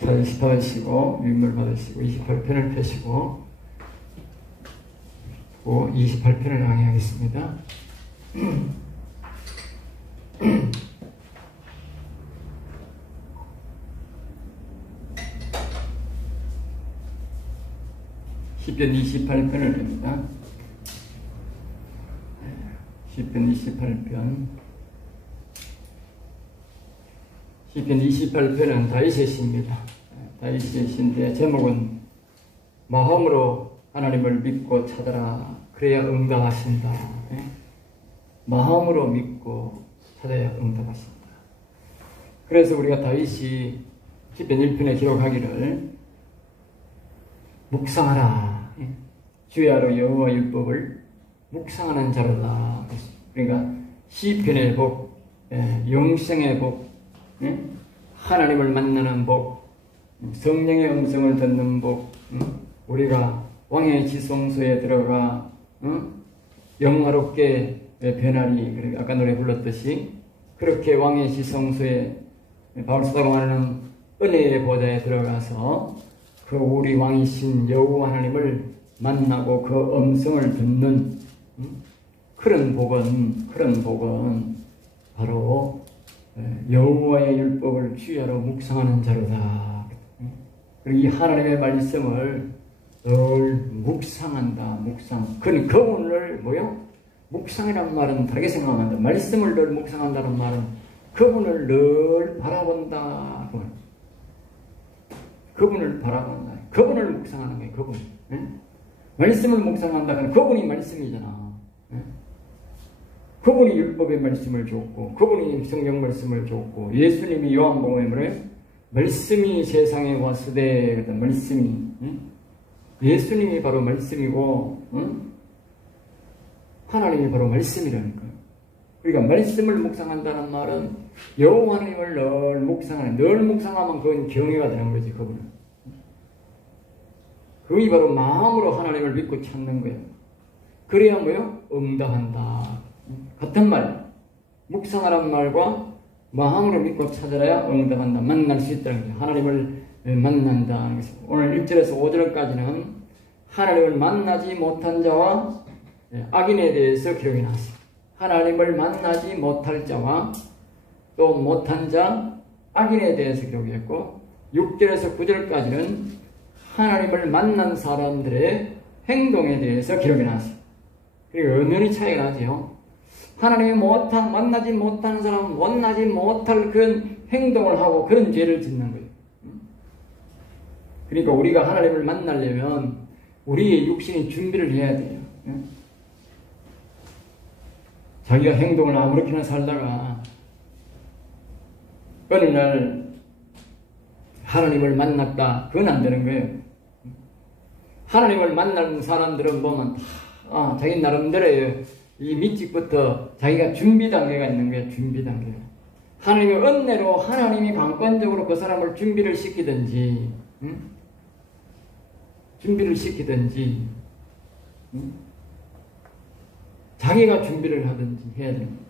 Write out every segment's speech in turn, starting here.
4절씩 받으시고 유인물 받으시고 28편을 펴시고 28편을 강의하겠습니다. 시편 28편을 냅니다. 시편 28편. 시편 28편은 다윗의 시입니다. 다윗의 시인데 제목은 마음으로 하나님을 믿고 찾아라 그래야 응답하신다. 마음으로 믿고 찾아야 응답하신다. 그래서 우리가 다윗이 시편 1편에 기록하기를 묵상하라. 주야로 여호와 율법을 묵상하는 자로다. 그러니까 시편의 복, 영생의 복, 하나님을 만나는 복, 성령의 음성을 듣는 복, 우리가 왕의 지성소에 들어가 영화롭게 변하리. 아까 노래 불렀듯이 그렇게 왕의 지성소에 바울사도가 말하는 은혜의 보좌에 들어가서 그 우리 왕이신 여호와 하나님을 만나고 그 음성을 듣는 그런 복은 바로 여호와의 율법을 주야로 묵상하는 자로다. 그리고 이 하나님의 말씀을 늘 묵상한다. 그분을 묵상이란 말은 다르게 생각한다. 말씀을 늘 묵상한다는 말은 그분을 늘 바라본다. 그분을 바라본다. 그분을 묵상하는 거예요. 그분. 말씀을 묵상한다. 그분이 말씀이잖아. 그분이 율법의 말씀을 줬고, 그분이 성경 말씀을 줬고, 예수님이 요한복음에 뭐래요? 말씀이 세상에 왔으되, 말씀이, 예수님이 바로 말씀이고, 하나님이 바로 말씀이라는 거예요. 그러니까 말씀을 묵상한다는 말은 여호와 하나님을 늘 묵상하면 그건 경외가 되는 거지, 그분은. 그게 바로 마음으로 하나님을 믿고 찾는 거예요. 그래야 응답한다. 같은 말, 묵상하라는 말과 마음으로 믿고 찾아야 응답한다. 만날 수 있다는 거죠. 하나님을 만난다. 오늘 1절에서 5절까지는 하나님을 만나지 못한 자와 악인에 대해서 기록이 나왔어요. 하나님을 만나지 못할 자와 또 못한 자, 악인에 대해서 기록했고 6절에서 9절까지는 하나님을 만난 사람들의 행동에 대해서 기록이 나왔어요. 그리고 은연히 차이가 나죠. 하나님이 만나지 못하는 사람은 만나지 못할 그런 행동을 하고 그런 죄를 짓는 거예요. 그러니까 우리가 하나님을 만나려면 우리의 육신이 준비를 해야 돼요. 자기가 행동을 아무렇게나 살다가 어느 날 하나님을 만났다. 그건 안 되는 거예요. 하나님을 만나는 사람들은 보면 자기 나름대로 이 밑직부터 자기가 준비 단계가 있는 거예요. 준비 단계. 하나님의 은혜로 하나님이 강권적으로 그 사람을 준비를 시키든지 자기가 준비를 하든지 해야 됩니다.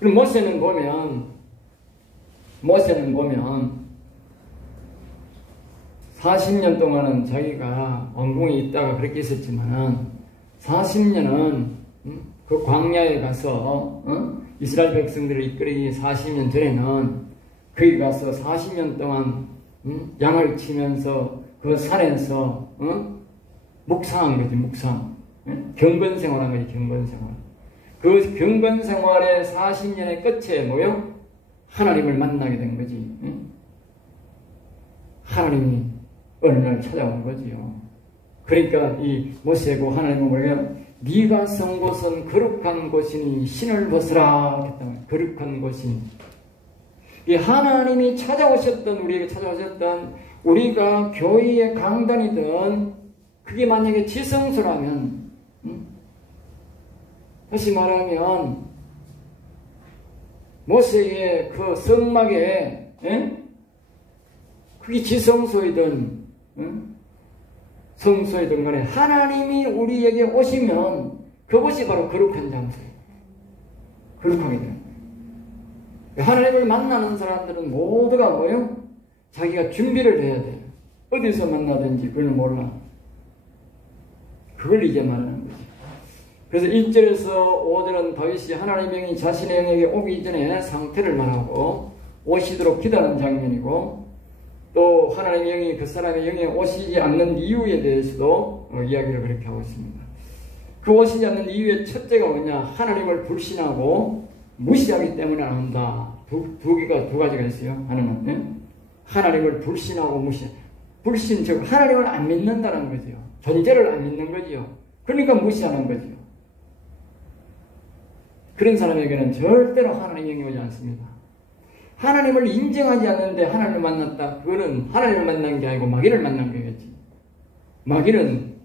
그럼 모세는 보면 40년 동안은 자기가 왕궁에 있다가 그렇게 있었지만 40년은 그 광야에 가서 이스라엘 백성들을 이끌기 40년 전에는 거기 가서 40년 동안 양을 치면서 그 산에서 묵상한 거지. 묵상. 경건생활한 거지. 경건생활. 그 경건생활의 40년의 끝에 하나님을 만나게 된 거지. 하나님이 어느 날 찾아온 거지요. 그러니까 이 모세고 하나님은 뭐래요? 네가 선 곳은 거룩한 곳이니 신을 벗으라 했다. 거룩한 곳이니. 이 하나님이 찾아오셨던, 우리에게 찾아오셨던, 우리가 교회의 강단이든 그게 만약에 지성소라면, 다시 말하면 모세의 그 성막에 그게 지성소이든 성소이든 간에 하나님이 우리에게 오시면 그것이 바로 거룩한 장소예요. 거룩하게 돼요. 하나님을 만나는 사람들은 모두가 자기가 준비를 해야 돼. 어디서 만나든지 그걸 몰라. 그걸 이제 말하는 거지. 그래서 1절에서 5절은 다윗이 하나님의 영이 자신의 영에게 오기 전에 상태를 말하고 오시도록 기다리는 장면이고, 또 하나님의 영이 그 사람의 영에 오시지 않는 이유에 대해서도 이야기를 그렇게 하고 있습니다. 그 오시지 않는 이유의 첫째가 뭐냐? 하나님을 불신하고 무시하기 때문에 안 온다. 두 가지가 있어요. 하나는 하나님을 불신하고 불신, 즉 하나님을 안 믿는다는 거죠. 존재를 안 믿는 거죠. 그러니까 무시하는 거죠. 그런 사람에게는 절대로 하나님의 영이 오지 않습니다. 하나님을 인정하지 않는데 하나님을 만났다. 그거는 하나님을 만난 게 아니고 마귀를 만난 거겠지. 마귀는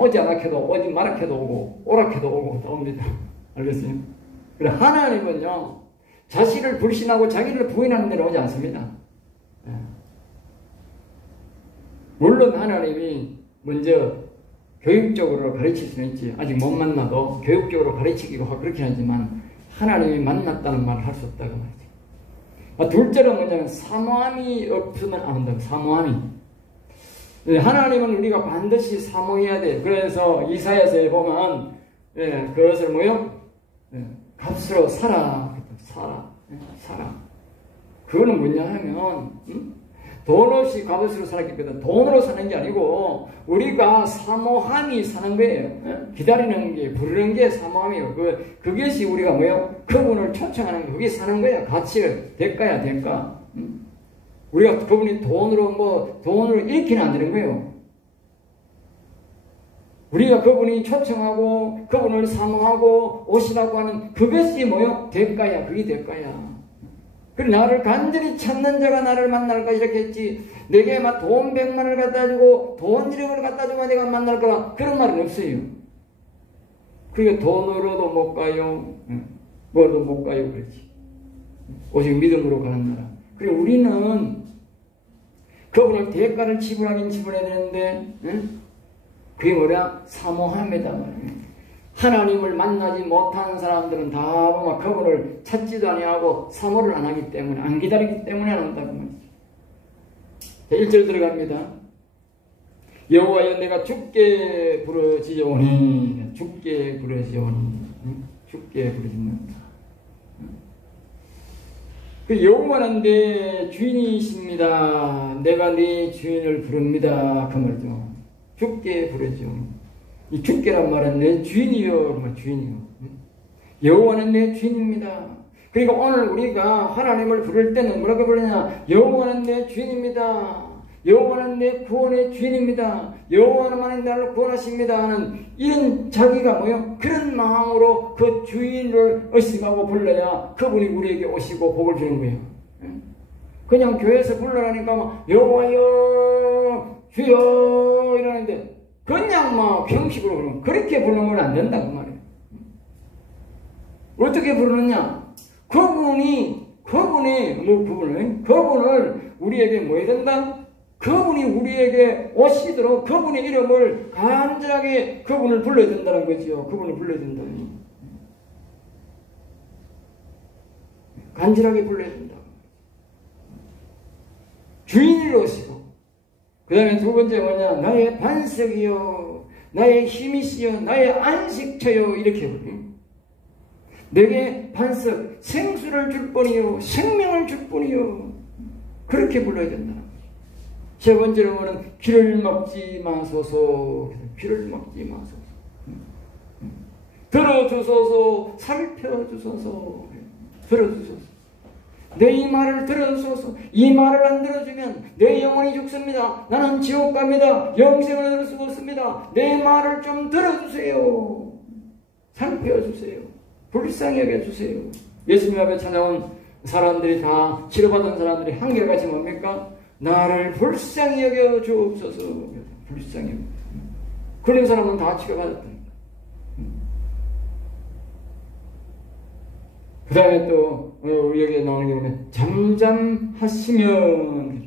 오지 않아켜도 오지 말아켜도 오고 오락해도 오고 나옵니다. 알겠어요? 그래 하나님은요 자신을 불신하고 자기를 부인하는 데는 오지 않습니다. 물론 하나님이 먼저 교육적으로 가르칠 수는 있지. 아직 못 만나도 교육적으로 가르치기도 하고 그렇긴 하지만 하나님이 만났다는 말을 할 수 없다고 말이죠. 둘째는 뭐냐면 사모함이 없으면 안 된다고. 사모함이. 하나님은 우리가 반드시 사모해야 돼. 그래서 이사야서에 보면 그것을 뭐요? 값으로 사라. 그거는 뭐냐 하면 돈 없이 값으로 살았기보다 돈으로 사는 게 아니고 우리가 사모함이 사는 거예요. 기다리는 게, 부르는 게 사모함이에요. 그것이 우리가 뭐예요? 그분을 초청하는 거, 그게 사는 거야. 가치를, 대가야, 대가. 우리가 그분이 돈을 잃기는 안 되는 거예요. 우리가 그분이 초청하고, 그분을 사모하고, 오시라고 하는 그것이 뭐예요? 대가야. 그게 대가야. 그리고 나를 간절히 찾는 자가 나를 만날까 이렇게 했지. 내게 막 돈 100만을 갖다 주고 돈 1억을 갖다 주면 내가 만날 거라 그런 말은 없어요. 그러니까 돈으로도 못 가요. 뭐로도 못 가요. 그렇지. 오직 믿음으로 가는 나라. 그리고 우리는 그분을 대가를 지불하긴 지불해야 되는데 그게 뭐냐? 사모함이다 말이에요. 하나님을 만나지 못한 사람들은 다 보면 그분을 찾지도 아니하고 사모를 안 하기 때문에, 안 기다리기 때문에 안 온다고 말이죠. 1절 들어갑니다. 여호와여 내가 주께 부르짖으오니, 주께 부르짖으오니, 주께 부르짖는다. 그 여호와는 내 주인이십니다. 내가 네 주인을 부릅니다. 그 말이죠. 주께 부르짖으오니. 이 주께란 말은 내 주인이요, 주인이요. 여호와는 내 주인입니다. 그러니까 오늘 우리가 하나님을 부를 때는 뭐라고 부르냐? 여호와는 내 주인입니다. 여호와는 내 구원의 주인입니다. 여호와만이 나를 구원하십니다 하는 이런 자기가 뭐요? 그런 마음으로 그 주인을 의식하고 불러야 그분이 우리에게 오시고 복을 주는 거예요. 그냥 교회에서 불러라니까 막 여호와여 주여 이러는데 그냥 막 형식으로 부르면 그렇게 부르면 안 된다고 말이에요. 어떻게 부르느냐? 그분을 우리에게 뭐 해야 된다? 그분이 우리에게 오시도록 그분의 이름을 간절하게 그분을 불러야 된다는 거지요. 그분을 불러야 된다니. 간절하게 불러야 된다. 주인을 오시고 그 다음에 두 번째 뭐냐? 나의 반석이요, 나의 힘이시여, 나의 안식처요. 이렇게 부르요. 내게 반석, 생수를 줄 뿐이요, 생명을 줄 뿐이요. 그렇게 불러야 된다. 세 번째로는 귀를 막지 마소서. 귀를 막지 마소서. 들어주소서. 살펴주소서. 들어주소서. 내 이 말을 들어주소서. 이 말을 안 들어주면 내 영혼이 죽습니다. 나는 지옥 갑니다. 영생을 얻을 수 없습니다. 내 말을 좀 들어주세요. 살펴주세요. 불쌍히 여겨주세요. 예수님 앞에 찾아온 사람들이 다 치료받은 사람들이 한결같이 뭡니까? 나를 불쌍히 여겨 주옵소서. 불쌍히 여겨. 그런 사람은 다 치료받았다니까. 그 다음에 또 여기에 나오는 게 뭐냐면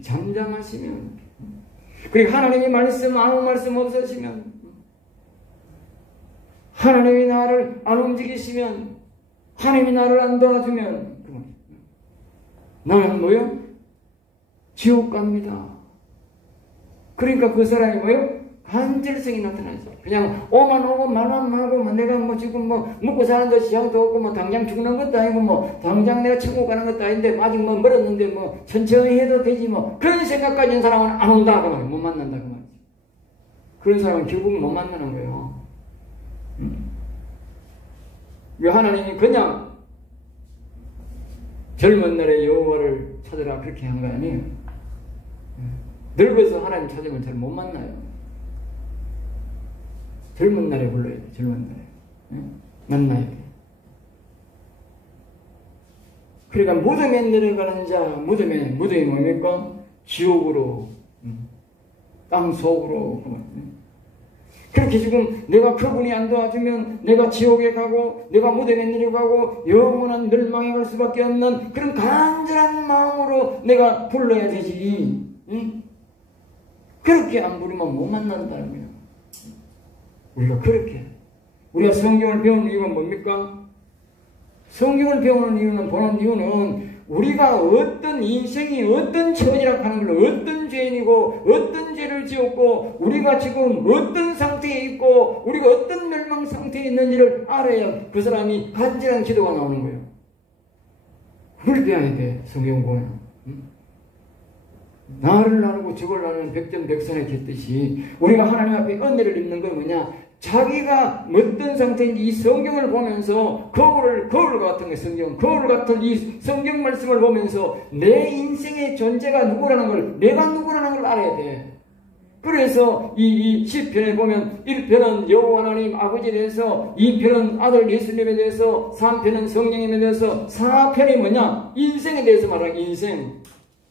잠잠하시면. 그리고 하나님이 말씀 아무 말씀 없으시면, 하나님이 나를 안 움직이시면, 하나님이 나를 안 도와주면 나는 뭐요? 지옥 갑니다. 그러니까 그 사람이 뭐예요? 간절성이 나타나죠. 그냥 오만 오고 말만 말고 내가 뭐 지금 뭐 먹고 사는데 지장도 없고 뭐 당장 죽는 것도 아니고 뭐 당장 내가 천국 가는 것도 아닌데 아직 뭐 멀었는데 뭐 천천히 해도 되지 뭐 그런 생각 가진 사람은 안 온다 그 말이에요. 못 만난다 그 말이죠. 그런 사람은 결국 못 만나는 거예요. 왜 하나님이 그냥 젊은 날에 여호와를 찾으라 그렇게 한 거 아니에요. 늙어서 하나님 찾으면 잘 못 만나요. 젊은 날에 불러야 돼. 젊은 날에 만나야 돼. 그러니까 무덤에 내려가는 자, 무덤이 뭡니까? 지옥으로, 땅 속으로. 그렇게 지금 내가 그분이 안 도와주면 내가 지옥에 가고 내가 무덤에 내려가고 영원한 멸망에 갈 수밖에 없는 그런 간절한 마음으로 내가 불러야 되지. 그렇게 안 부르면 못 만난다는 거예요. 우리가 그렇게 우리가 성경을 배우는 이유가 뭡니까? 성경을 배우는 이유는 보는 이유는 우리가 어떤 인생이 어떤 처지라 하는 걸 어떤 죄인이고 어떤 죄를 지었고 우리가 지금 어떤 상태에 있고 우리가 어떤 멸망 상태에 있는지를 알아야 그 사람이 간절한 기도가 나오는 거예요. 그걸 배워야 돼. 성경 보면 나를 나누고 적을 나누는 백전백선에 겠듯이 우리가 하나님 앞에 은혜를 입는 건 뭐냐? 자기가 어떤 상태인지 이 성경을 보면서 거울 같은 게 성경, 거울 같은 이 성경 말씀을 보면서 내 인생의 존재가 누구라는 걸, 내가 누구라는 걸 알아야 돼. 그래서 이 시편에 보면 1편은 여호와 하나님 아버지에 대해서, 2편은 아들 예수님에 대해서, 3편은 성령님에 대해서, 4편이 뭐냐? 인생에 대해서 말하는 인생.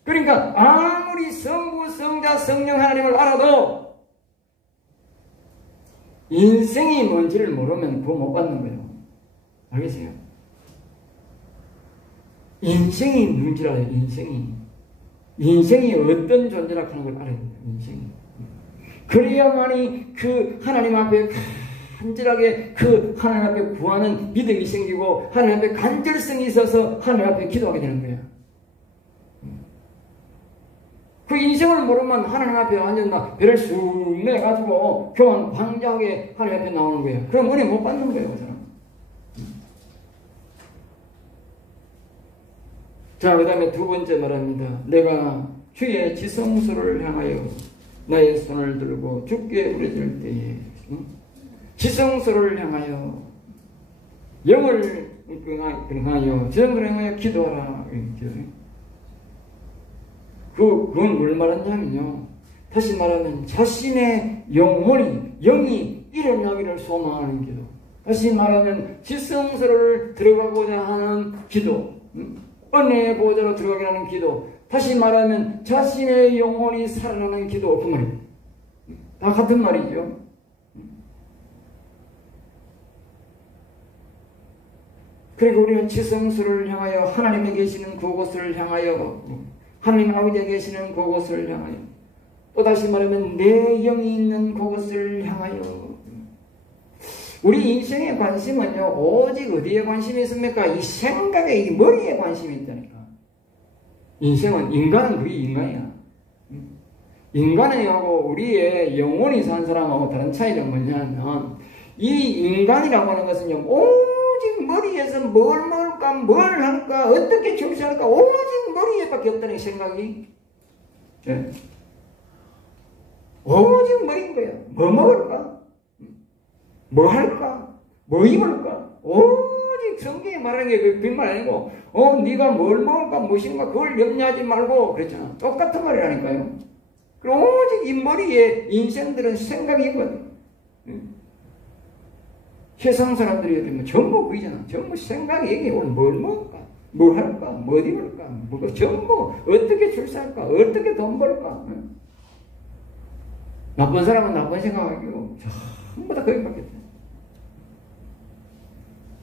그러니까 아무리 성부, 성자, 성령 하나님을 알아도 인생이 뭔지를 모르면 그거 못 받는 거예요. 알겠어요? 인생이 뭔지를 알아요. 인생이 어떤 존재라 하는 걸 알아야 돼요. 인생이. 그래야만이 그 하나님 앞에 간절하게 그 하나님 앞에 구하는 믿음이 생기고 하나님 앞에 간절성이 있어서 하나님 앞에 기도하게 되는 거예요. 그 인생을 모르면 하나님 앞에 완전 배를 쑥 내가지고 교만 방자하게 하나님 앞에 나오는 거예요. 그럼 은혜 못 받는 거예요, 그 사람. 자, 그 다음에 두 번째 말합니다. 내가 주의 지성소를 향하여 나의 손을 들고 주께 부르짖을 때에 지성소를 향하여 영을 향하여 지성소를 향하여 기도하라. 그건 뭘 말하냐면요. 다시 말하면 자신의 영이 일어나기를 소망하는 기도. 다시 말하면 지성소를 들어가고자 하는 기도. 은혜의 보좌로 들어가게 하는 기도. 다시 말하면 자신의 영혼이 살아나는 기도. 그 말이에요. 다 같은 말이죠. 그리고 우리는 지성소를 향하여 하나님에 계시는 그곳을 향하여 하나님 아버지에 계시는 그곳을 향하여 또 다시 말하면 내 영이 있는 그곳을 향하여 우리 인생의 관심은요 오직 어디에 관심이 있습니까? 이 생각에 이 머리에 관심이 있다니까. 인간은 그게 인간이야. 인간하고 우리의 영혼이 산 사람하고 다른 차이는 뭐냐면 이 인간이라고 하는 것은요 오직 머리에서 뭘 먹을까 뭘 할까 어떻게 출세할까 오직 머리에밖에 없다는 생각이. 네. 오직 머리인 거야. 뭐 먹을까 뭐 할까 뭐 입을까 오직 성경에 말하는 게 그 빈말 아니고 네가 뭘 먹을까 무엇인가 그걸 염려하지 말고 그랬잖아. 똑같은 말이라니까요. 그럼 오직 이 머리에 인생들은 생각이 있거든. 세상 사람들이 뭐 전부 그이잖아. 전부 생각이 얘기해. 오늘 뭘 먹을까? 뭘 할까? 뭐 입을까? 뭐 전부 어떻게 출세할까? 어떻게 돈 벌까? 나쁜 사람은 나쁜 생각하고 전부 다 거기밖에 없어.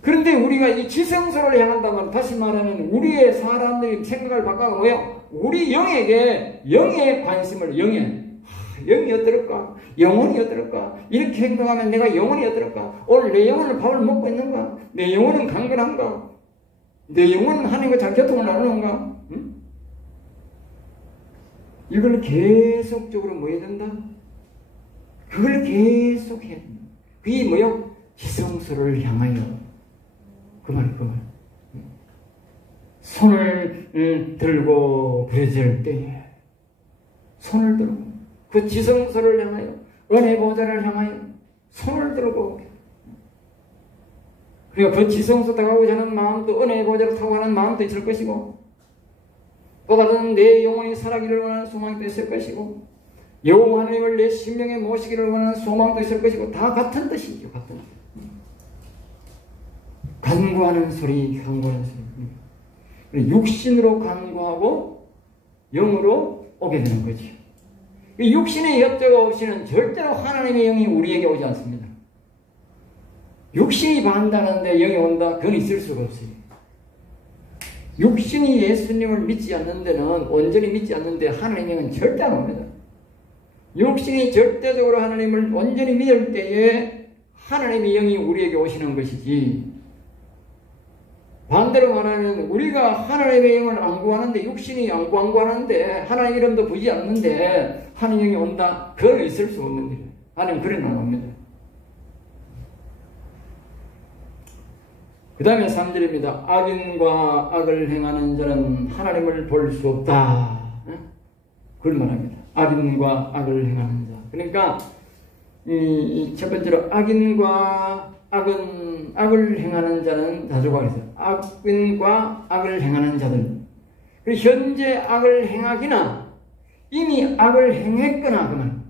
그런데 우리가 이 지성소를 향한다면 다시 말하면 우리의 사람들이 생각을 바꿔서 뭐예요? 우리 영에게 영의 관심을 영이 어떨까? 영혼이 어떨까? 이렇게 행동하면 내가 영혼이 어떨까? 오늘 내 영혼은 밥을 먹고 있는가? 내 영혼은 강건한가? 내 영혼은 하나님과 잘 교통을 나누는가? 응? 이걸 계속적으로 뭐 해야 된다? 그걸 계속 해야 된다. 그게 뭐요? 지성소를 향하여. 그 말. 손을 들고 부르짖을 때에 손을 들고 그 지성소를 향하여 은혜 보좌를 향하여 손을 들고 그러니까 그 지성소 다가오고자 하는 마음도 은혜 보좌로 타고 가는 마음도 있을 것이고 또 다른 내 영혼이 살아기를 원하는 소망도 있을 것이고 여호와 하나님을 내 심령에 모시기를 원하는 소망도 있을 것이고 다 같은 뜻이죠. 같은 뜻. 간구하는 소리. 육신으로 간구하고 영으로 오게 되는 거죠. 육신의 협조가 없이는 절대로 하나님의 영이 우리에게 오지 않습니다. 육신이 반다는데 영이 온다? 그건 있을 수가 없어요. 육신이 예수님을 믿지 않는 데는 온전히 믿지 않는데 하나님의 영은 절대 안 옵니다. 육신이 절대적으로 하나님을 온전히 믿을 때에 하나님의 영이 우리에게 오시는 것이지 반대로 말하면 우리가 하나님의 영을 안 구하는데 육신이 안 구하는데 하나님 이름도 부지 않는데 하나님의 영이 온다? 그건 있을 수 없는 일이에요. 하나님 그런 안 옵니다. 그 다음에 3절입니다. 악인과 악을 행하는 자는 하나님을 볼 수 없다. 그걸 말합니다. 악인과 악을 행하는 자. 그러니까 첫 번째로 악인과 악을 행하는 자는 다조가 있어요. 악인과 악을 행하는 자들. 그리고 현재 악을 행하기나 이미 악을 행했거나 그만.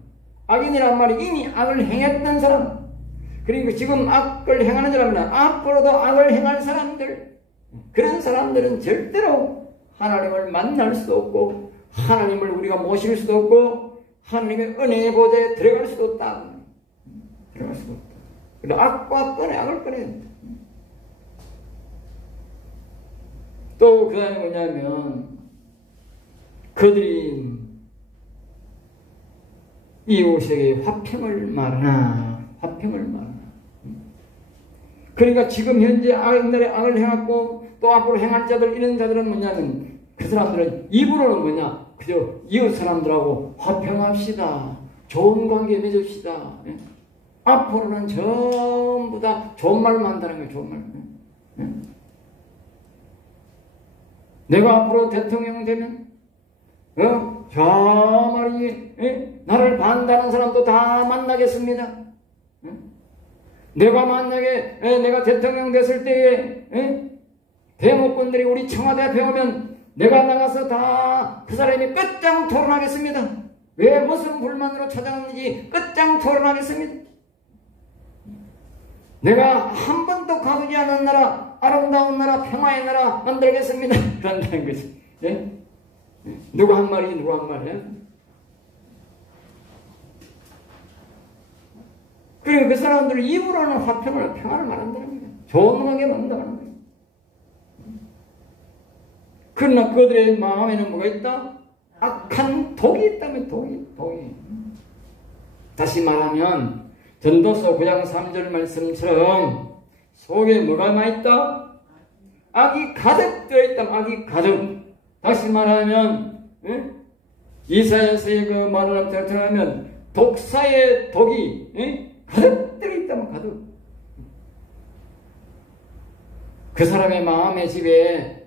악인이란 말이 이미 악을 행했던 사람. 그리고 지금 악을 행하는 사람이나 앞으로도 악을 행할 사람들. 그런 사람들은 절대로 하나님을 만날 수 없고 하나님을 우리가 모실 수도 없고 하나님의 은혜의 보좌에 들어갈 수도 없다. 들어갈 수도 없다. 그래서 악과 악을 꺼내야 된다. 또 그 다음에 뭐냐면 그들이 이웃에게 화평을 말하나. 그러니까 지금 현재 옛날에 악을 행했고 또 앞으로 행할 자들 이런 자들은 뭐냐면 그 사람들은 입으로는 뭐냐 그저 이웃 사람들하고 화평합시다. 좋은 관계 맺읍시다. 앞으로는 전부 다 좋은 말만 한다는 거예요. 좋은 말. 내가 앞으로 대통령 되면 저 말이 나를 반대하는 사람도 다 만나겠습니다. 내가 만약에 내가 대통령 됐을 때에 대목분들이 우리 청와대 앞에 오면 내가 나가서 다 그 사람이 끝장 토론하겠습니다. 왜 무슨 불만으로 찾아왔는지 끝장 토론하겠습니다. 내가 한 번도 가보지 않은 나라, 아름다운 나라, 평화의 나라 만들겠습니다. 그런다는 거지. 누가 한 말이 누가 한 말이야? 그리고 그 사람들은 입으로는 화평을, 평화를 말한다는 거예요. 좋은 관계 만든다는 거예요. 그러나 그들의 마음에는 뭐가 있다? 악한 독이 있다면 독이. 다시 말하면 전도서 9장 3절 말씀처럼 속에 뭐가 많있다? 악이 가득 들어있다면 악이 가득. 다시 말하면 이사야서의 그 말을 들어가면 독사의 독이 가득 들어있다면 가득. 그 사람의 마음의 집에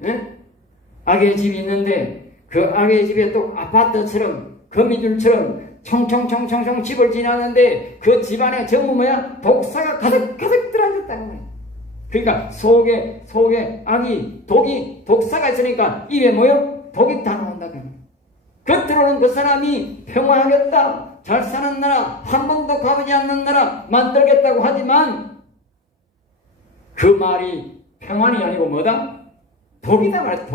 악의 집이 있는데 그 악의 집에 또 아파트처럼 거미줄처럼 총총총총총 집을 지나는데 그 집안에 전부 뭐야? 독사가 가득 들어있다는 거야. 그러니까 속에 악이 독이 독사가 있으니까 입에 뭐요? 독이 다 나온다는 거야. 겉으로는 그 사람이 평화하겠다, 잘 사는 나라, 한 번도 가보지 않는 나라 만들겠다고 하지만 그 말이 평안이 아니고 뭐다? 독이다 말이야.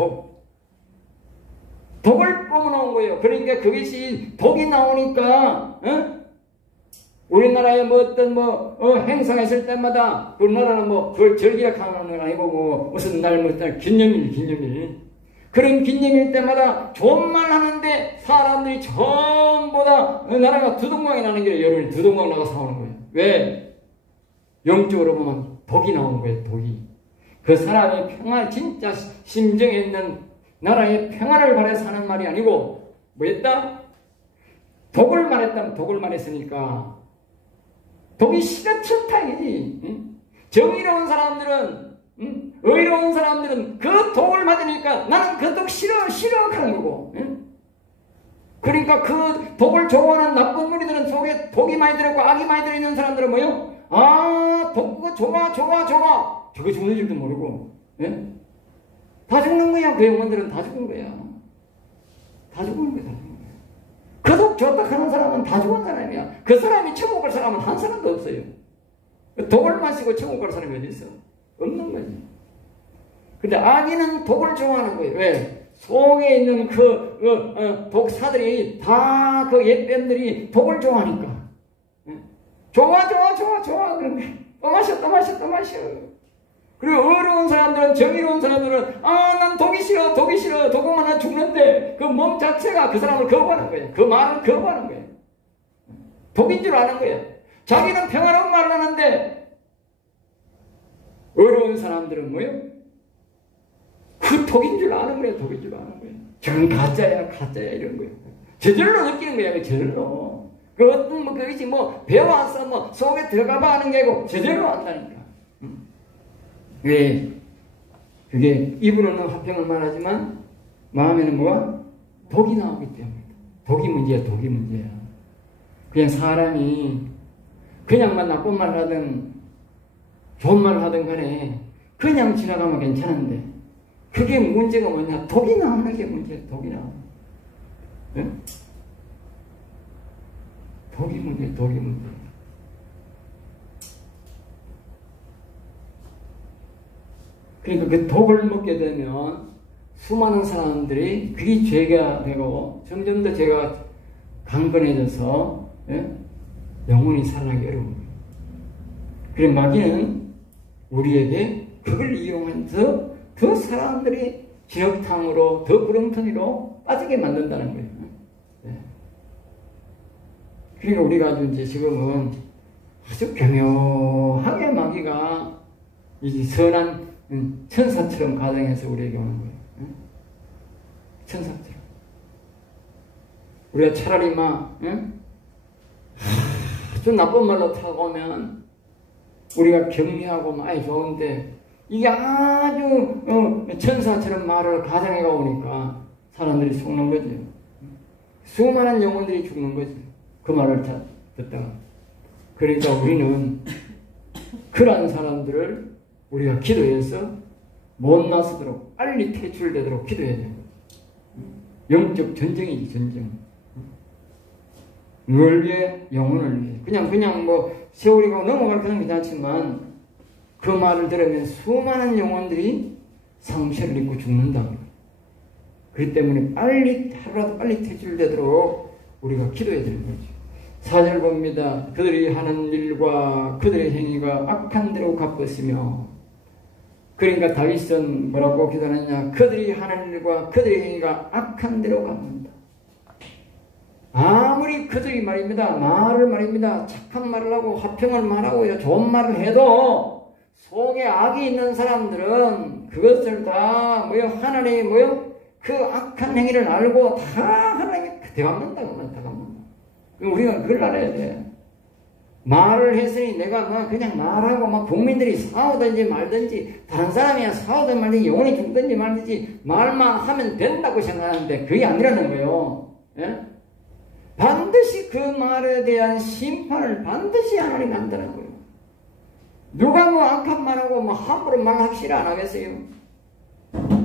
독을 뿜어놓은 거예요. 그러니까 그것이 독이 나오니까 우리나라에 뭐 어떤 행사가 있을 때마다 우리나라는 그걸 절기락하는 건 아니고 무슨 날 기념일 그런 기념일 때마다 좋은 말 하는데 사람들이 전부 다 나라가 두동강이 나는 게 여름에 두동강 나가 싸우는 거예요. 왜? 영적으로 보면 독이 나오는 거예요. 독이. 그 사람의 평화, 진짜 심정에 있는 나라의 평화를 바라서 하는 말이 아니고 뭐였다? 독을 말했다면 독을 말했으니까 독이 싫어 칠타이지. 정의로운 사람들은, 의로운 사람들은 그 독을 맞으니까 나는 그 독 싫어 하는 거고. 그러니까 그 독을 좋아하는 나쁜 무리들은 속에 독이 많이 들었고 악이 많이 들어있는 사람들은 뭐요? 아, 독 그거 좋아. 저거 죽는 줄도 모르고. 다 죽는 거야. 그 영혼들은 다 죽은 거야. 다 죽은 거야. 그 독 좋다 하는 사람은 다 죽은 사람이야. 그 사람이 천국 갈 사람은 한 사람도 없어요. 독을 마시고 천국 갈 사람이 어디 있어? 없는 거지. 근데 악인은 독을 좋아하는 거예요. 왜? 속에 있는 독사들이 다 그 옛뱀들이 독을 좋아하니까. 좋아. 그러면 또 마셔. 그리고 어려운 사람들은, 정의로운 사람들은, 난 독이 싫어. 독으면 나 죽는데, 그 몸 자체가 그 사람을 거부하는 거예요. 그 말을 거부하는 거예요. 독인 줄 아는 거예요. 자기는 평화로운 말을 하는데, 어려운 사람들은 뭐예요? 그 독인 줄 아는 거예요. 저건 가짜야, 이런 거예요. 저절로 느끼는 거예요. 저절로. 그 어떤, 그것이 배워왔어, 속에 들어가봐 하는 게 아니고, 저절로 안다니까. 왜? 그게 입으로는 화평을 말하지만 마음에는 뭐가? 독이 나오기 때문이다. 독이 문제야. 그냥 사람이 그냥만 나쁜 말을 하든 좋은 말을 하든 간에 그냥 지나가면 괜찮은데 그게 문제가 뭐냐? 독이 나오는 게 문제야. 독이 나오는 게. 네? 독이 문제. 그러니까 그 독을 먹게 되면 수많은 사람들이 그게 죄가 되고 점점 더 죄가 강건해져서 영혼이 살아나기 어려운 거예요. 그래 마귀는 우리에게 그걸 이용해서 더 사람들이 진흙탕으로 더 구렁텅이로 빠지게 만든다는 거예요. 그러니까 우리가 이제 지금은 아주 교묘하게 마귀가 이 선한 천사처럼 가정해서 우리에게 오는 거예요. 천사처럼. 우리가 차라리 아주 나쁜 말로 타고 오면 우리가 격려하고 많이 좋은데 이게 아주 천사처럼 말을 가정해가 오니까 사람들이 속는 거지. 수많은 영혼들이 죽는 거지. 그 말을 듣다가. 그러니까 우리는 그러한 사람들을 우리가 기도해서 못 나서도록 빨리 퇴출되도록 기도해야 되는 거예요. 영적 전쟁이지, 전쟁. 뭘 위해? 영혼을 위해. 그냥 세월이 가고 넘어갈 거는 괜찮지만 그 말을 들으면 수많은 영혼들이 상처를 입고 죽는다는 거예요. 그렇기 때문에 하루라도 빨리 퇴출되도록 우리가 기도해야 되는 거죠. 4절 봅니다. 그들이 하는 일과 그들의 행위가 악한 대로 갚았으며 그러니까 다윗은 뭐라고 기도하느냐? 그들이 하는 일과 그들의 행위가 악한 대로 갚는다. 아무리 그들이 말입니다. 착한 말을 하고 화평을 말하고 좋은 말을 해도 속에 악이 있는 사람들은 그것을 다 하나님이 그 악한 행위를 알고 다 하나님이 대갚는다. 그럼 우리가 그걸 알아야 돼. 말을 했으니 내가 그냥 말하고 국민들이 싸우든지 말든지 다른 사람이야 싸우든 말든지 영혼이 죽든지 말든지 말만 하면 된다고 생각하는데 그게 아니라는 거예요. 예? 반드시 그 말에 대한 심판을 반드시 하나님이 한다는 거예요. 누가 악한 말하고 함부로 말합시다 안 하겠어요?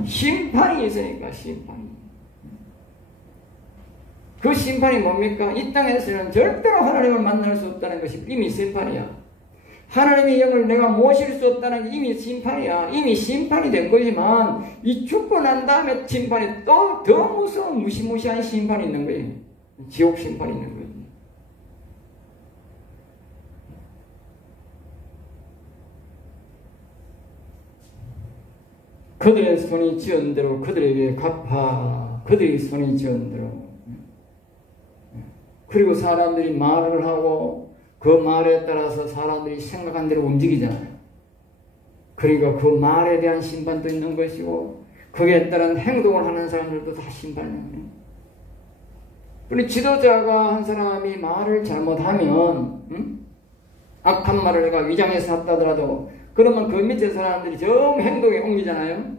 심판이 있으니까 심판이. 그 심판이 뭡니까? 이 땅에서는 절대로 하나님을 만날 수 없다는 것이 이미 심판이야. 하나님의 영을 내가 모실 수 없다는 게 이미 심판이야. 이미 심판이 된 거지만 이 죽고 난 다음에 심판이 또 더 무서운 무시무시한 심판이 있는 거예요. 지옥 심판이 있는 거예요. 그들의 손이 지은 대로 그들에게 갚아. 그들의 손이 지은 대로. 그리고 사람들이 말을 하고 그 말에 따라서 사람들이 생각한 대로 움직이잖아요. 그러니까 그 말에 대한 심판도 있는 것이고 거기에 따른 행동을 하는 사람들도 다 심판이에요. 우리 지도자가 한 사람이 말을 잘못하면, 악한 말을 내가 위장해서 했다더라도, 그러면 그 밑에 사람들이 정 행동에 옮기잖아요.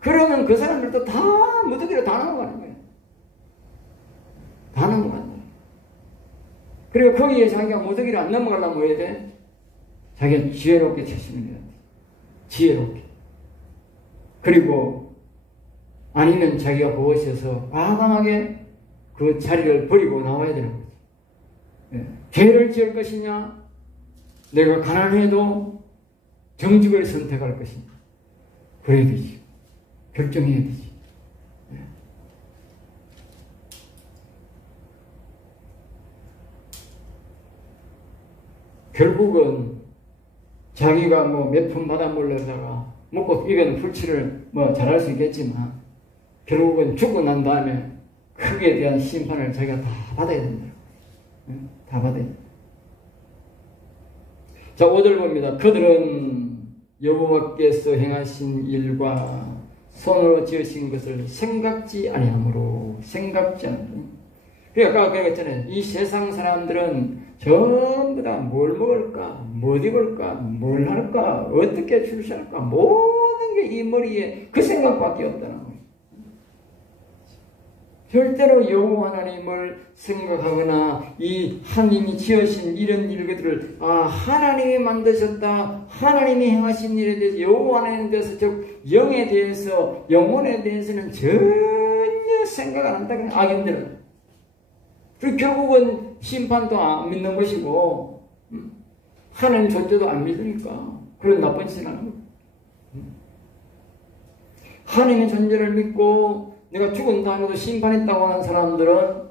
그러면 그 사람들도 다 무더기로 다 넘어가는 거예요. 다 넘어간다. 그리고 거기에 자기가 무더기로 안 넘어가려면 뭐 해야 돼? 자기가 지혜롭게 처신을 해야 돼. 지혜롭게. 그리고 아니면 자기가 무엇에서 과감하게 그 자리를 버리고 나와야 되는 거죠. 네. 죄를 지을 것이냐, 내가 가난해도 정직을 선택할 것이냐, 그래야 되지. 결정해야 되지. 네. 결국은 자기가 뭐 몇 푼 받아 몰려다가 먹고 입에는 풀칠을 뭐 잘할 수 있겠지만 결국은 죽고 난 다음에 크기에 대한 심판을 자기가 다 받아야 된다. 다 받아야 된다. 자, 5절 봅니다. 그들은 여호와께서 행하신 일과 손으로 지으신 것을 생각지 아니하므로 생각지 않고. 그러니까 아까 그랬잖아요. 이 세상 사람들은 전부 다 뭘 먹을까, 뭐 입을까, 뭘 할까, 어떻게 출세할까, 모든 게 이 머리에 그 생각밖에 없다는 거예요. 절대로 여호와 하나님을 생각하거나 이 하나님이 지으신 이런 일들을 하나님이 만드셨다, 하나님이 행하신 일에 대해서, 여호와 하나님에 대해서, 즉 영에 대해서, 영혼에 대해서는 전혀 생각 안 한다. 악인들은. 그리고 결국은 심판도 안 믿는 것이고 하나님 존재도 안 믿으니까 그런 나쁜 짓을 하는 거예요. 하나님의 존재를 믿고 내가 죽은 다음에도 심판했다고 하는 사람들은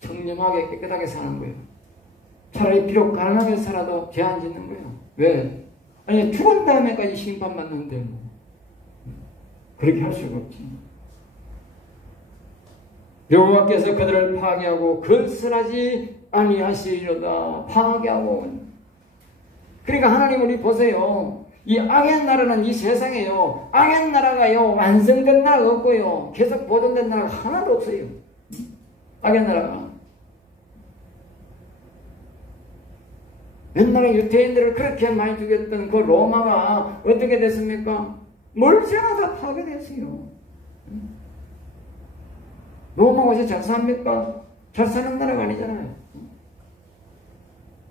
청렴하게 깨끗하게 사는 거예요. 차라리 비록 가난하게 살아도 죄 안 짓는 거예요. 왜? 아니 죽은 다음에까지 심판받는데 뭐 그렇게 할 수가 없지. 여호와께서 그들을 파괴하고 건설하지 아니하시리로다. 파괴하고. 그러니까 하나님 우리 보세요. 이 악의 나라는 이 세상에요. 악의 나라가요. 완성된 나라가 없고요. 계속 보존된 나라가 하나도 없어요. 악의 나라가. 옛날에 유태인들을 그렇게 많이 죽였던 그 로마가 어떻게 됐습니까? 멀쩡하다 다 파괴됐어요. 로마가 어디서 잘 삽니까? 잘 사는 나라가 아니잖아요.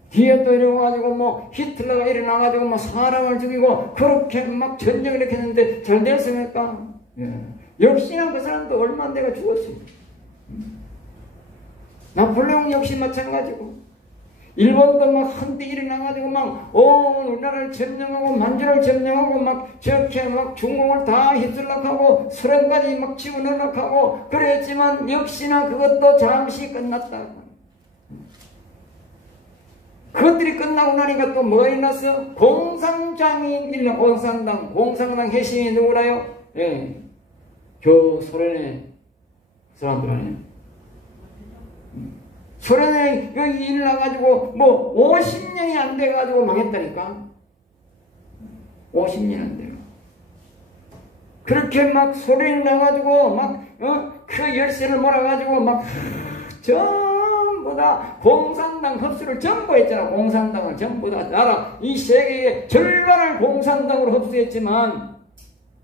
뒤에 또 이래가지고 뭐 히틀러가 일어나가지고 뭐 사람을 죽이고 그렇게 막 전쟁을 이렇게 했는데 잘 됐습니까? 예. 역시나 그 사람도 얼마 안 돼가 죽었어요. 나폴레옹 역시 마찬가지고. 일본도 막 한때 일어나가지고 막 우리나라를 점령하고 만주를 점령하고 막 저렇게 막 중공을 다 휩쓸락하고 소련까지 막 집어넣으려고 그랬지만 역시나 그것도 잠시 끝났다. 그것들이 끝나고 나니까 또 뭐가 일어났어? 공산당이 일어나. 공산당 핵심이 누구라요? 예. 저 소련의 사람들 아니에요? 소련에 여기 일어나가지고 뭐 50년이 안 돼가지고 망했다니까. 50년 안 돼요. 그렇게 막 소련이 나가지고 막 그 열쇠를 몰아가지고 막 전부 다 공산당 흡수를 전부 했잖아. 공산당을 전부 다 나라 이 세계의 절반을 공산당으로 흡수했지만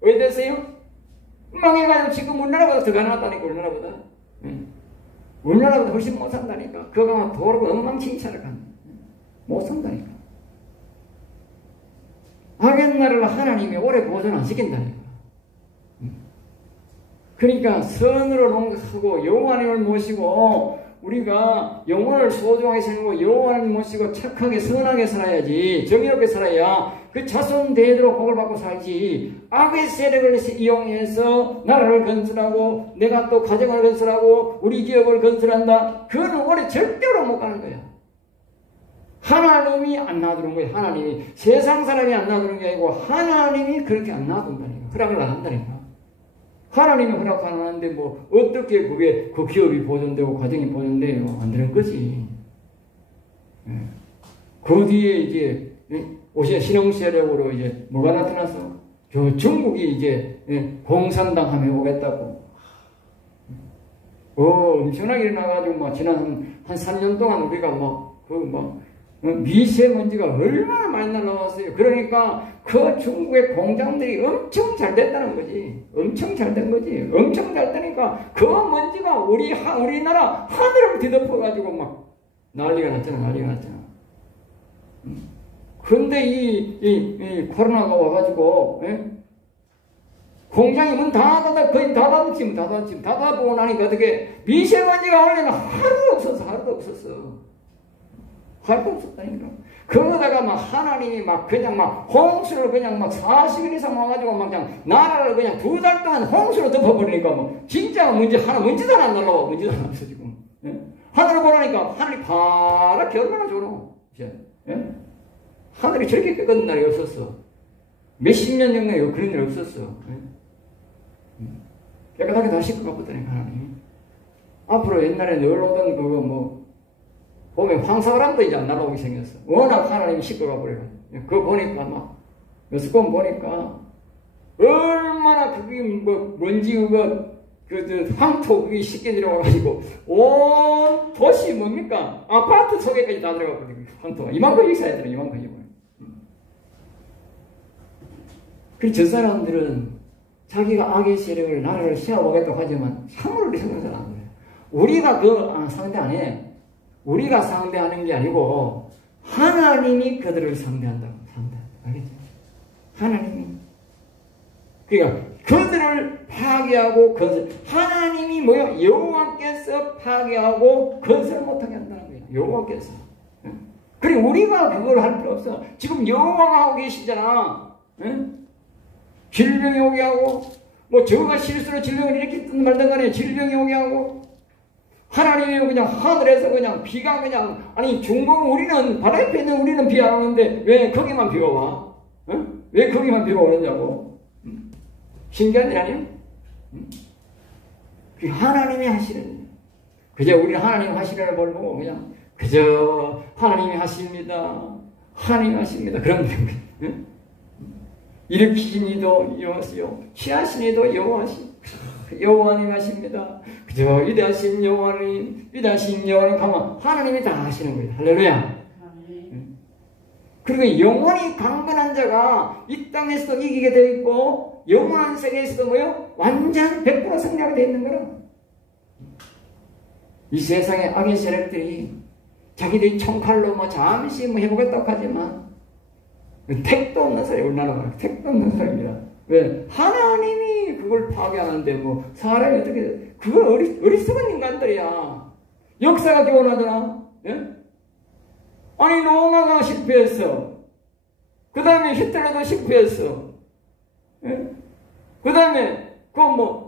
왜 됐어요? 망해가지고 지금 우리나라보다 더 가난하다니까. 우리나라보다. 우리나라보다 훨씬 못 산다니까. 그거 막 도로고 엉망진창을 간다. 못 산다니까. 악의 나라를 하나님이 오래 보존 안 시킨다니까. 그러니까 선으로 농락하고 여호와 하나님을 모시고 우리가 영혼을 소중하게 생각하고 여호와 하나님 모시고 착하게 선하게 살아야지. 정의롭게 살아야 그 자손 대대로 복을 받고 살지. 악의 세력을 이용해서 나라를 건설하고 내가 또 가정을 건설하고 우리 기업을 건설한다. 그거는 오래 절대로 못 가는 거야. 하나님이 안 놔두는 거야. 하나님이. 세상 사람이 안 놔두는 게 아니고 하나님이 그렇게 안 놔둔다니까. 허락을 안 한다니까. 하나님이 허락 안 하는데 뭐 어떻게 그게 그 기업이 보존되고 가정이 보존돼요? 안 되는 거지. 그 뒤에 이제 오시아 신흥 세력으로 이제 뭐가 나타나서 저 중국이 이제 공산당 하면 오겠다고. 엄청나게 일어나가지고 막 지난 한 3년 동안 우리가 미세먼지가 얼마나 많이 날라왔어요. 그러니까 그 중국의 공장들이 엄청 잘 됐다는 거지. 엄청 잘 된 거지. 엄청 잘 되니까 그 먼지가 우리나라 하늘을 뒤덮어가지고 막 난리가 났잖아. 그런데 이 코로나가 와가지고, 공장이 문 다 거의 다 닫아보고 나니까 어떻게 미세먼지가 원래는 하루도 없었다니까. 그러다가 막 하나님이 그냥 홍수를 그냥 40일 이상 와가지고 그냥 나라를 그냥 2달 동안 홍수로 덮어버리니까 진짜 먼지도 하나 안 날라와. 먼지도 하나 없어 지금. 하늘을 보라니까 하늘이 파랗게 얼마나 좋노. 하늘이 저렇게 깨끗한 날이 없었어. 몇십 년 전에 그런 일이 없었어. 깨끗하게 다 씻고 가보더니 하나님이. 앞으로 옛날에 늘 오던 보면 황사바람도 이제 안 날아오게 생겼어. 워낙 하나님이 씻고 가버려가지고. 그거 보니까 여스권 보니까 얼마나 그게 먼지 황토 그게 쉽게 들어가가지고 온 도시 뭡니까? 아파트 속에까지 다 들어가거든요. 황토가 이만큼 익사야 이만큼. 그래서 저 사람들은 자기가 악의 세력을 나라를 세워보겠다고 하지만 참으로 우리 생각을 안 해요. 우리가 상대 안 해. 우리가 상대하는 게 아니고 하나님이 그들을 상대한다고. 알겠죠? 하나님이. 그러니까 그들을 파괴하고 하나님이 뭐요? 여호와께서 파괴하고 건설 못하게 한다는 거예요. 여호와께서. 그리고 우리가 그걸 할 필요 없어. 지금 여호와가 하고 계시잖아. 질병이 오게 하고 저가 실수로 질병을 일으켰든 말든 간에 질병이 오게 하고 하나님이 그냥 하늘에서 그냥 비가 그냥 중국 우리는 바다 옆에 있는 우리는 비 안 오는데 왜 거기만 비가 와? 왜 거기만 비가 오느냐고. 신기한 일 아니에요? 그 하나님이 하시는 그저 우리는 하나님 하시려는 걸 보고 그냥 그저 하나님이 하십니다. 하나님이 하십니다. 그런 거예요. 일으키신 이도 여호와시요 취하신 이도 여호와님 하십니다. 그저 위대하신 여호와님 가만 하나님이 다 하시는 거예요. 할렐루야. 그리고 영원히 강건한 자가 이 땅에서도 이기게 되어 있고 영원한 세계에서도 완전 100% 승리하게 되어 있는 거라. 이 세상의 악의 세력들이 자기들이 총칼로 잠시 해보겠다고 하지만 택도 없는 소리, 우리나라 말로 택도 없는 소리입니다. 왜? 하나님이 그걸 파괴하는데 사람이 어떻게, 그건 어리석은 인간들이야. 역사가 교훈하잖아. 예? 로마가 실패했어. 그 다음에 히틀러도 실패했어. 예? 그 다음에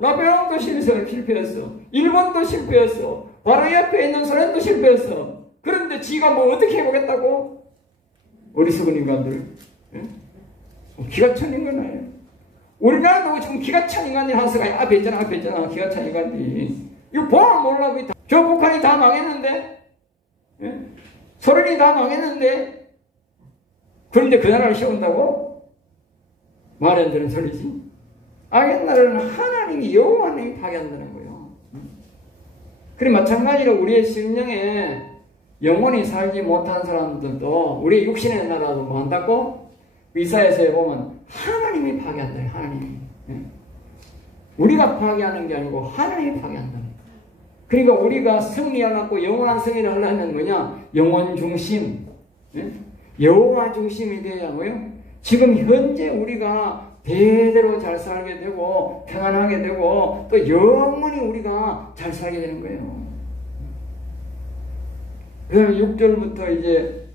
나폴레옹도 실패했어. 일본도 실패했어. 바로 옆에 있는 소련도 실패했어. 그런데 지가 어떻게 해보겠다고? 어리석은 인간들. 예? 기가 찬 인간 아니에요. 우리나라도 지금 기가 찬 인간이 한수가 앞에 있잖아. 기가 찬 인간들이. 이거 보면 몰라. 저 북한이 다 망했는데, 예? 소련이 다 망했는데, 그런데 그 나라를 세운다고? 말이 안 되는 소리지. 옛날에는 하나님이 여호와님이 파괴한다는 거예요. 그리고 마찬가지로 우리의 심령에 영원히 살지 못한 사람들도 우리 육신의 나라도 한다고 이사야서에 보면 하나님이 파괴한다. 하나님이. 우리가 파괴하는 게 아니고 하나님이 파괴한다. 그러니까 우리가 승리하고 영원한 승리를 하려면 뭐냐? 영원 중심, 여호와 중심이 되어야 지금 현재 우리가 대대로 잘 살게 되고 평안하게 되고 또 영원히 우리가 잘 살게 되는 거예요. 그 다음에 6절부터 이제